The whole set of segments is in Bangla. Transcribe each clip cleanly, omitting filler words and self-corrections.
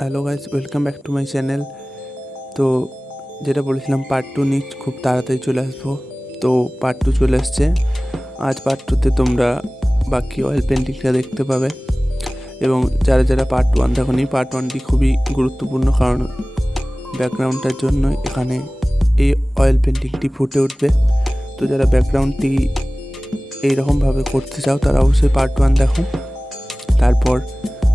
Hello guys, welcome back to my channel. তো যেটা বলেছিলাম পার্ট 2 নিয়ে খুব তাড়াতাড়ি চলে আসবো। তো পার্ট 2 চলে আসছে। আজ পার্ট 2তে তোমরা বাকি অয়েল পেন্টিংটা দেখতে পাবে, এবং যারা পার্ট 1 দেখোনি, পার্ট 1টি খুবই গুরুত্বপূর্ণ, কারণ ব্যাকগ্রাউন্ডটার জন্য এখানে এই অয়েল পেন্টিংটি ফুটে উঠবে। তো যারা ব্যাকগ্রাউন্ডটি এইরকমভাবে করতে চাও তারা অবশ্যই পার্ট 1 দেখো, তারপর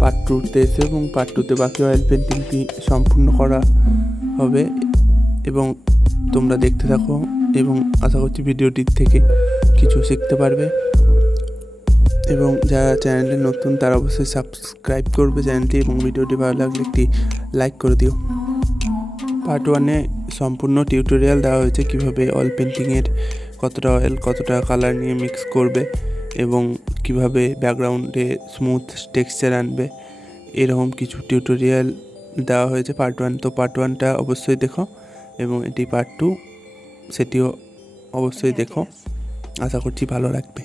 পার্ট 2তে এসে এবং পার্ট 2তে বাকি অয়েল পেন্টিংটি সম্পূর্ণ করা হবে। এবং তোমরা দেখতে থাকো এবং আশা করছি ভিডিওটির থেকে কিছু শিখতে পারবে। এবং যারা চ্যানেলে নতুন তারা অবশ্যই সাবস্ক্রাইব করবে চ্যানেলটি, এবং ভিডিওটি ভালো লাগলে একটি লাইক করে দিও। পার্ট 1-এ সম্পূর্ণ টিউটোরিয়াল দেওয়া হয়েছে কীভাবে অয়েল পেন্টিংয়ের কতটা অয়েল কতটা কালার নিয়ে মিক্স করবে এবং কিভাবে ব্যাকগ্রাউন্ডে স্মুথ টেক্সচার আনবে, এরকম কিছু টিউটোরিয়াল দেওয়া হয়েছে পার্ট 1। তো পার্ট 1টা অবশ্যই দেখো, এবং এটি পার্ট 2 সেটিও অবশ্যই দেখো, আশা করছি ভালো লাগবে।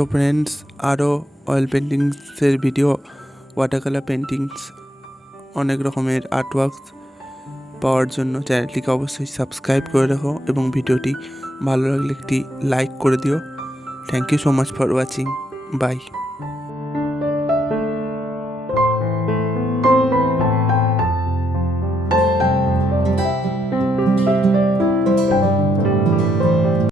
তো ফ্রেন্ডস, আরও অয়েল পেন্টিংসের ভিডিও, ওয়াটারকালার পেন্টিংস, অনেক রকমের আর্টওয়ার্কস পাওয়ার জন্য চ্যানেলটিকে অবশ্যই সাবস্ক্রাইব করে রাখো এবং ভিডিওটি ভালো লাগলে একটি লাইক করে দিও। Thank you so much for watching. By.